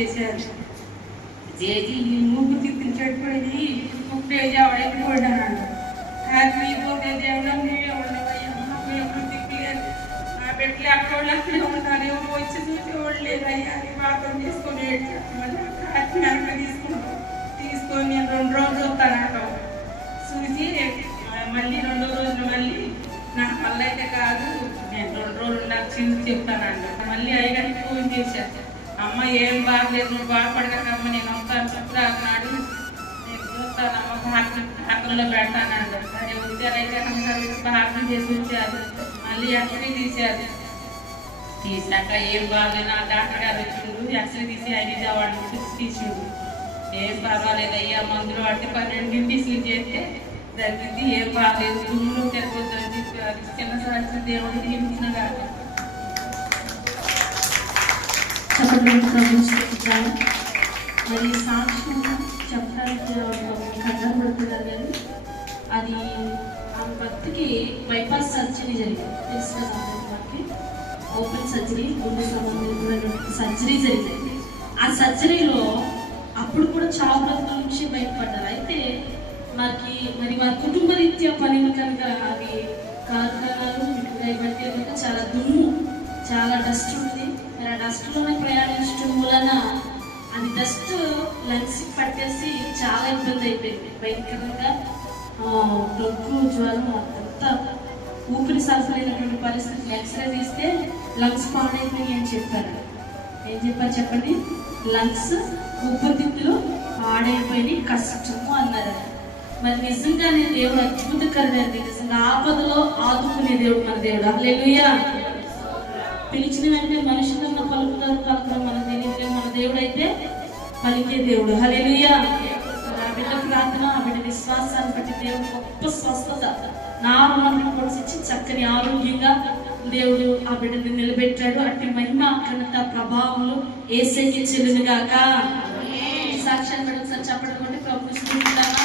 చేశారు. చేసి ఈ ముగ్గు తిప్పిన చెట్టుపడి ముప్పేసి ఆవిడైతే కొట్టాను. హ్యాపీ పోతే దేవుడు ఎప్పుడు తిప్పలేదు. నా బిడ్డలు అక్కడ అక్కడే ఉంటారు. ఎవరు వచ్చి చూసేవాళ్ళు లేదయ్యా అని పాత్రం తీసుకొని వెనక తీసుకొని నేను 2 రోజులు వస్తాను అక్కడ చూసి మళ్ళీ 2వ రోజున మళ్ళీ నా వల్ల అయితే కాదు, నేను 2 రోజులు నాకు చెప్తానంట. మళ్ళీ అయ్యగారికి ఫోన్ చేశాను. అమ్మ ఏం బాగలేదు, నువ్వు బాధపడకమ్మ, నేను వస్తాను చెప్తా అన్నాడు. నేను చూస్తానమ్మ పాత్రలో పెడతానంట. సరే వచ్చారైతే ప్రార్థన చేసి వచ్చారు. మళ్ళీ ఎక్స్రే తీశారు. తీసాక ఏం బాగలేదు, ఆ డాక్టర్ గారు వచ్చిండు. ఎక్స్రే తీసి 5 వాడిని 6 తీసిండు. ఏం పర్వాలేదు అయ్యా, మందులు వాటి 12 చేస్తే తగ్గింది, ఏం బాగలేదు, దుమ్ములు తిరగొద్దని చెప్పి అది చిన్న సాక్షి దేవుడు నియమించిన కాదు. మరి సాక్ష్యం చెప్పడానికి కంగారు పడుతున్నారు కానీ అది ఆమె భక్తికి బైపాస్ సర్జరీ జరిగింది. తెలుసు కదా మనకి, ఓపెన్ సర్జరీ, గుండె సంబంధించిన సర్జరీ జరిగింది. ఆ సర్జరీలో అప్పుడు కూడా చావు బ్రతుకుల నుంచి బయటపడ్డారు. అయితే మరి వారి కుటుంబ రీత్యా పనులు కనుక అవి కార్ఖానాలు బట్టి కనుక చాలా దుమ్ము, చాలా డస్ట్ ఉంది. మరి ఆ డస్ట్లోనే ప్రయాణించడం వలన అది డస్ట్ లంగ్స్కి పట్టేసి చాలా ఇబ్బంది అయిపోయింది. భయంకరంగా దగ్గు, జ్వరం, అంతా ఊపిరి సరఫరైనటువంటి పరిస్థితులు. ఎక్స్రే తీస్తే లంగ్స్ పాడైపోయి అని చెప్పారు. ఏం చెప్పారు చెప్పండి? లంగ్స్ ఊపిరితిత్తులు పాడైపోయి కష్టము అన్నారు. మరి నిజంగానే దేవుడు అద్భుతకరమైనది. నిజంగా ఆపదలో ఆదుకునే దేవుడు మన దేవుడు. హల్లెలూయా. పిలిచిన వెంటనే మనుషులను పలుకుతారు మన తెలియదు, మన దేవుడు అయితే పలికే దేవుడు. హల్లెలూయా. ఆ బిడ్డ ప్రార్థన, ఆ బిడ్డ విశ్వాసాన్ని బట్టి దేవుడు గొప్ప స్వస్థత, 4 రిపోర్ట్స్ ఇచ్చి చక్కని ఆరోగ్యంగా దేవుడు ఆ బిడ్డని నిలబెట్టాడు. అట్టి మహిమ, ఘనత, ప్రభావములు యేసయ్యకే చెల్లునుగాక. సాక్ష్యాన్ని బట్టి ఒకసారి చెప్పడం ప్రభువుని స్తుతిద్దామా?